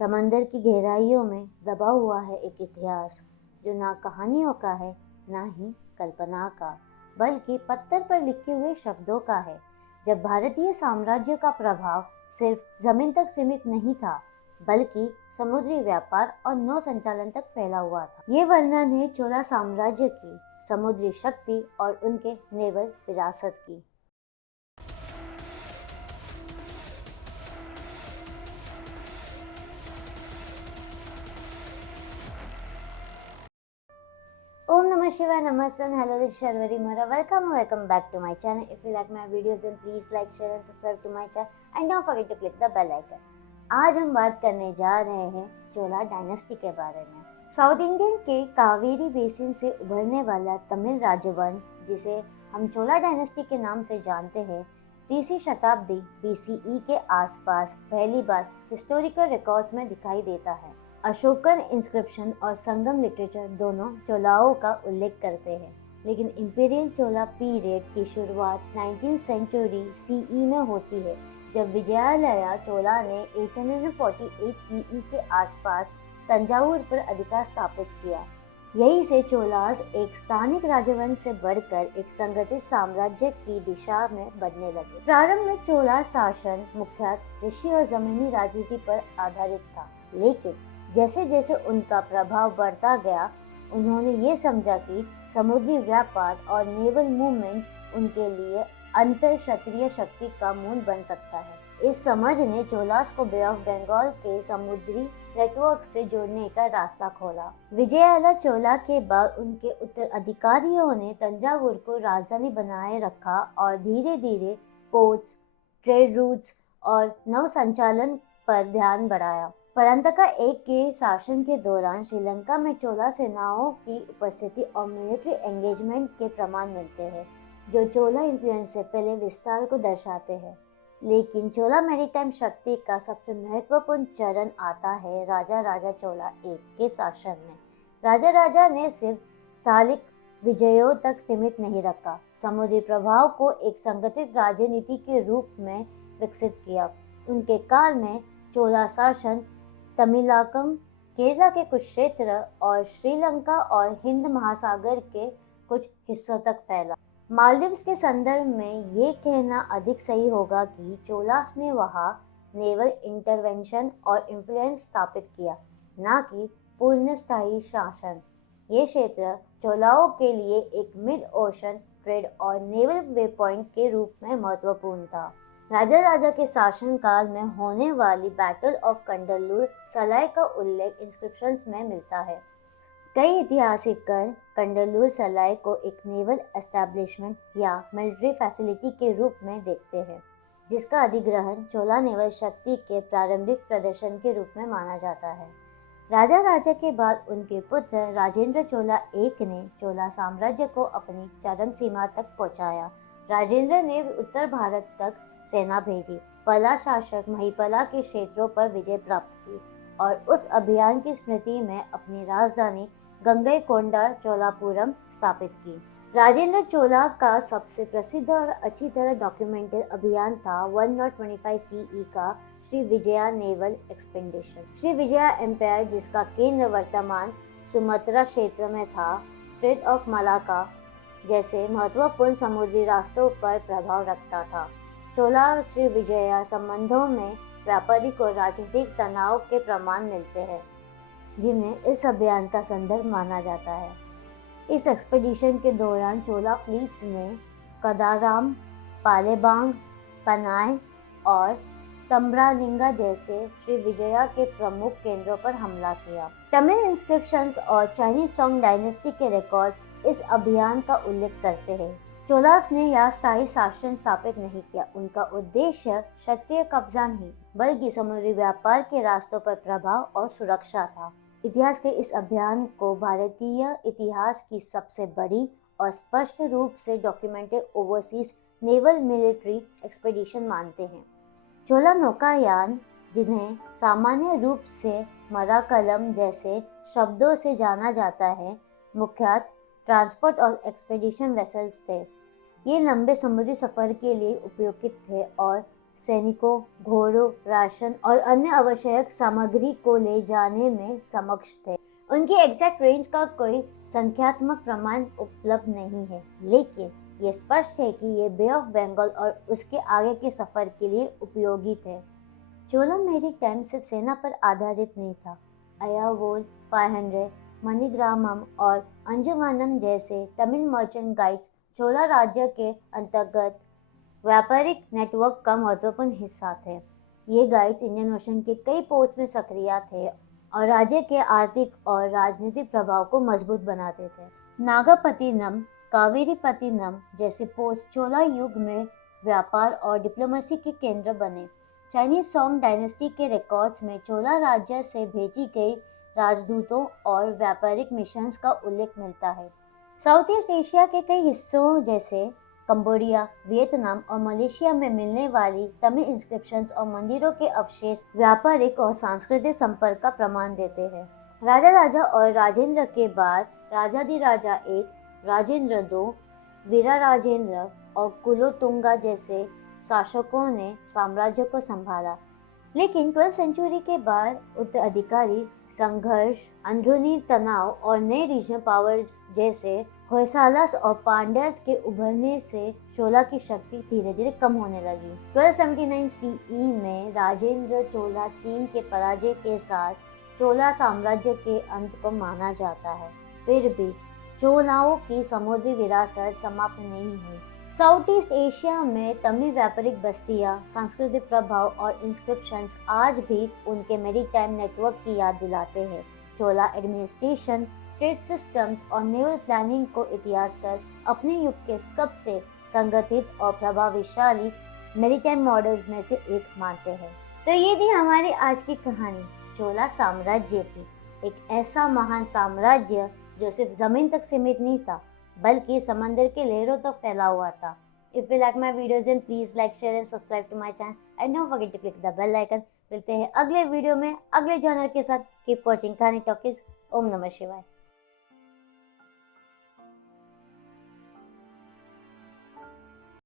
समंदर की गहराइयों में दबा हुआ है एक इतिहास जो ना कहानियों का है, ना ही कल्पना का, बल्कि पत्थर पर लिखे हुए शब्दों का है। जब भारतीय साम्राज्य का प्रभाव सिर्फ जमीन तक सीमित नहीं था, बल्कि समुद्री व्यापार और नौ संचालन तक फैला हुआ था। ये वर्णन है चोला साम्राज्य की समुद्री शक्ति और उनके नेवल विरासत की। Om Namah Shivaya, Namaste and hello, this is Sharvari Mehra. Welcome back to my channel. If you like my videos then please like, share and subscribe to my channel and don't forget to click the bell icon. आज हम बात करने जा रहे हैं चोला dynasty के बारे में। साउथ इंडियन के कावेरी बेसिन से उभरने वाला तमिल राजवंश, जिसे हम चोला डायनेस्टी के नाम से जानते हैं, 3वीं शताब्दी BCE के आसपास पहली बार हिस्टोरिकल रिकॉर्ड्स में दिखाई देता है। अशोकन इंस्क्रिप्शन और संगम लिटरेचर दोनों चोलाओं का उल्लेख करते हैं, लेकिन इंपीरियल चोला पीरियड की शुरुआत 19th सेंचुरी CE में होती है, जब विजयालया चोला ने 848 CE के आसपास तंजावुर पर अधिकार स्थापित किया। यही से चोलास एक स्थानिक राजवंश से बढ़कर एक संगठित साम्राज्य की दिशा में बढ़ने लगे। प्रारंभ में चोला शासन मुख्यतः ऋषि और जमीनी राजनीति पर आधारित था, लेकिन जैसे जैसे उनका प्रभाव बढ़ता गया, उन्होंने ये समझा कि समुद्री व्यापार और नेवल मूवमेंट उनके लिए अंतर क्षत्रिय शक्ति का मूल बन सकता है। इस समझ ने चोलास को बे ऑफ बंगाल के समुद्री नेटवर्क से जोड़ने का रास्ता खोला। विजयालया चोला के बाद उनके उत्तराधिकारियों ने तंजावुर को राजधानी बनाए रखा और धीरे धीरे पोर्ट्स, ट्रेड रूट्स और नव संचालन पर ध्यान बढ़ाया। परंतका एक के शासन के दौरान श्रीलंका में चोला सेनाओं की उपस्थिति और मिलिट्री एंगेजमेंट के प्रमाण मिलते हैं, जो चोला इन्फ्लुएंस से पहले विस्तार को दर्शाते हैं। लेकिन चोला मैरीटाइम शक्ति का सबसे महत्वपूर्ण चरण आता है राजा राजा चोला I के शासन में। राजा राजा ने सिर्फ स्थानिक विजयों तक सीमित नहीं रखा, समुद्री प्रभाव को एक संगठित राजनीति के रूप में विकसित किया। उनके काल में चोला शासन तमिलकम, केरला के कुछ क्षेत्र और श्रीलंका और हिंद महासागर के कुछ हिस्सों तक फैला। मालदीव्स के संदर्भ में ये कहना अधिक सही होगा कि चोलास ने वहाँ नेवल इंटरवेंशन और इन्फ्लुएंस स्थापित किया, ना कि पूर्णस्थायी शासन। ये क्षेत्र चोलाओं के लिए एक मिड ओशन ट्रेड और नेवल वे पॉइंट के रूप में महत्वपूर्ण था। राजा राजा के शासनकाल में होने वाली बैटल ऑफ कंडलूर सलाई का उल्लेख इंस्क्रिप्शंस में मिलता है। कई ऐतिहासिककार कंडलूर सलाई को एक नेवल एस्टैब्लिशमेंट या मिलिट्री फैसिलिटी के रूप में देखते हैं, जिसका अधिग्रहण चोला नेवल शक्ति के प्रारंभिक प्रदर्शन के रूप में माना जाता है। राजा राजा के बाद उनके पुत्र राजेंद्र चोला I ने चोला साम्राज्य को अपनी चरम सीमा तक पहुंचाया। राजेंद्र ने उत्तर भारत तक सेना भेजी, पला शासक महिपला के क्षेत्रों पर विजय प्राप्त की और उस अभियान की स्मृति में अपनी राजधानी गंगईकोंडा चोलापुरम स्थापित की। राजेंद्र चोला का सबसे प्रसिद्ध और अच्छी तरह डॉक्यूमेंटेड अभियान था 1025 CE का Shri Vijaya naval expedition. Shri Vijaya empire, जिसका केंद्र वर्तमान सुमत्रा क्षेत्र में था, स्ट्रेट ऑफ मलाक्का जैसे महत्वपूर्ण समुद्री रास्तों पर प्रभाव रखता था। चोला और श्री विजया संबंधों में व्यापारिक और राजनीतिक तनाव के प्रमाण मिलते हैं, जिन्हें इस अभियान का संदर्भ माना जाता है। इस एक्सपेडिशन के दौरान चोला फ्लीट्स ने कदाराम, पालेबांग, पनाय और तम्ब्रालिंगा जैसे श्री विजया के प्रमुख केंद्रों पर हमला किया। तमिल इंस्क्रिप्शंस और चाइनीज सोंग डायनेस्टी के रिकॉर्ड्स इस अभियान का उल्लेख करते हैं। चोलास ने यहाँ स्थायी शासन स्थापित नहीं किया। उनका उद्देश्य क्षत्रिय कब्जा नहीं, बल्कि समुद्री व्यापार के रास्तों पर प्रभाव और सुरक्षा था। इतिहास के इस अभियान को भारतीय इतिहास की सबसे बड़ी और स्पष्ट रूप से documented overseas naval military expedition मानते हैं। चोला नौकायान, जिन्हें सामान्य रूप से मराकलम जैसे शब्दों से जाना जाता है, मुख्यतः ट्रांसपोर्ट और एक्सपेडिशन वेसल्स थे। ये लंबे समुद्री सफर के लिए उपयोगित थे और सैनिकों, घोड़ों, राशन और अन्य आवश्यक सामग्री को ले जाने में सक्षम थे। उनकी एग्जैक्ट रेंज का कोई संख्यात्मक प्रमाण उपलब्ध नहीं है, लेकिन ये स्पष्ट है कि ये बे ऑफ बंगाल और उसके आगे के सफर के लिए उपयोगी थे। चोला मैरीटाइम सिर्फ सेना पर आधारित नहीं था। अयावोल 500, मणिग्रामम और अंजुमनम जैसे तमिल मर्चेंट गाइड्स चोला राज्य के अंतर्गत व्यापारिक नेटवर्क का महत्वपूर्ण हिस्सा थे। ये गाइड्स इंडियन ओशन के कई पोर्ट्स में सक्रिय थे और राज्य के आर्थिक और राजनीतिक प्रभाव को मजबूत बनाते थे। नागपत्तिनम, कावेरीपत्तिनम जैसे पोस्ट चोला युग में व्यापार और डिप्लोमेसी के केंद्र बने। चाइनीज सोंग डायनेस्टी के रिकॉर्ड्स में चोला राज्य से भेजी गई राजदूतों और व्यापारिक मिशंस का उल्लेख मिलता है। साउथ ईस्ट एशिया के कई हिस्सों जैसे कंबोडिया, वियतनाम और मलेशिया में मिलने वाली तमिल इंस्क्रिप्शंस और मंदिरों के अवशेष व्यापारिक और सांस्कृतिक संपर्क का प्रमाण देते हैं। राजा और राजेंद्र के बाद राजाधिराजा 1, राजेंद्र 2, वीरराजेंद्र और कुलोतुंगा जैसे शासकों ने साम्राज्य को संभाला, लेकिन 12th सेंचुरी के बाद उत्तराधिकारी संघर्ष, अंदरूनी तनाव और नए रीजनल पावर्स जैसे होयसालास और पांड्यास के उभरने से चोला की शक्ति धीरे धीरे कम होने लगी। 1279 सीई में राजेंद्र चोला III के पराजय के साथ चोला साम्राज्य के अंत को माना जाता है। फिर भी चोलाओं की समुद्री विरासत समाप्त नहीं हुई। साउथ ईस्ट एशिया में तमिल व्यापारिक बस्तियां, सांस्कृतिक प्रभाव और इंस्क्रिप्शंस आज भी उनके मैरीटाइम नेटवर्क की याद दिलाते हैं। चोला एडमिनिस्ट्रेशन, ट्रेड सिस्टम्स और नेवल प्लानिंग को इतिहासकार अपने युग के सबसे संगठित और प्रभावशाली मैरीटाइम मॉडल्स में से एक मानते हैं। तो ये थी हमारी आज की कहानी चोला साम्राज्य की। एक ऐसा महान साम्राज्य जो सिर्फ जमीन तक सीमित नहीं था, बल्कि समंदर के लहरों तक फैला हुआ था। If you like my videos then please like, share and subscribe to my channel and don't forget to click the bell icon. मिलते हैं अगले वीडियो में अगले जॉनर के साथ। Keep watching Kahani Talkies. ओम नमः शिवाय।